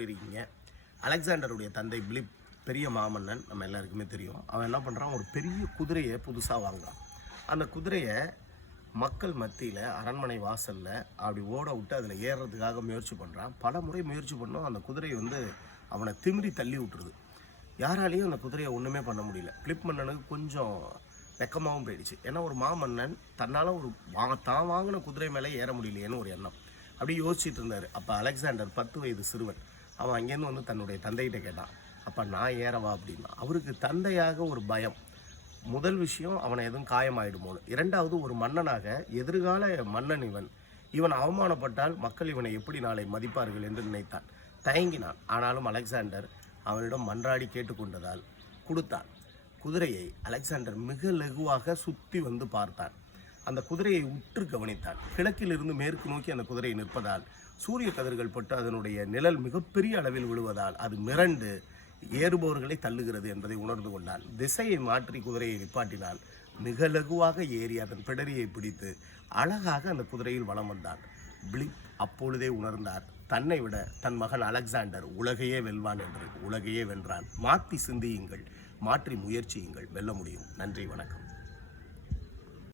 எப்படி இருக்கீங்க? அலெக்சாண்டருடைய தந்தை பிலிப் பெரிய மாமன்னன், நம்ம எல்லாருக்குமே தெரியும். அவன் என்ன பண்ணுறான், ஒரு பெரிய குதிரையை புதுசாக வாங்குறான். அந்த குதிரையை மக்கள் மத்தியில் அரண்மனை வாசலில் அப்படி ஓட விட்டு அதில் ஏறுறதுக்காக முயற்சி பண்ணுறான். பல முறை முயற்சி பண்ணோம். அந்த குதிரை அவனை திமிரி தள்ளி விட்டுருது. யாராலையும் அந்த குதிரையை ஒன்றுமே பண்ண முடியல. பிலிப் மன்னனுக்கு கொஞ்சம் வெக்கமாகவும் போயிடுச்சு. ஏன்னா ஒரு மாமன்னன் தன்னால் தான் வாங்கின குதிரை மேலே ஏற முடியலையேன்னு ஒரு எண்ணம். அப்படி யோசிச்சுட்டு இருந்தார். அப்போ அலெக்சாண்டர் 10 வயது சிறுவன். அவன் அங்கேருந்து தன்னுடைய தந்தைகிட்ட கேட்டான், அப்போ நான் ஏறவா அப்படின்னா. அவருக்கு தந்தையாக ஒரு பயம். முதல் விஷயம், அவனை எதுவும் காயமாயிடுமோன்னு. இரண்டாவது, ஒரு மன்னனாக, எதிர்கால மன்னன் இவன் அவமானப்பட்டால் மக்கள் இவனை எப்படி நாளை மதிப்பார்கள் என்று நினைத்தான். தயங்கினான். ஆனாலும் அலெக்சாண்டர் அவனிடம் மன்றாடி கேட்டுக்கொண்டதால் கொடுத்தான். குதிரையை அலெக்சாண்டர் மிக லகுவாக சுற்றி பார்த்தான். அந்த குதிரையை உற்று கவனித்தான். கிழக்கிலிருந்து மேற்கு நோக்கி அந்த குதிரை நிற்பதால் சூரிய கதிர்கள் பட்டு அதனுடைய நிழல் மிகப்பெரிய அளவில் விழுவதால் அது மிரண்டு ஏறுபவர்களை தள்ளுகிறது என்பதை உணர்ந்து கொண்டான். திசையை மாற்றி குதிரையை நிப்பாட்டினால் மிக லகுவாக ஏறி அதன் பிடரியை பிடித்து அழகாக அந்த குதிரையில் வலம் வந்தான். பிலிப் அப்பொழுதே உணர்ந்தார், தன்னை விட தன் மகன் அலெக்சாண்டர் உலகையே வெல்வான் என்று. உலகையே வென்றான். மாற்றி சிந்தியுங்கள், மாற்றி முயற்சியுங்கள், வெல்ல முடியும். நன்றி, வணக்கம்.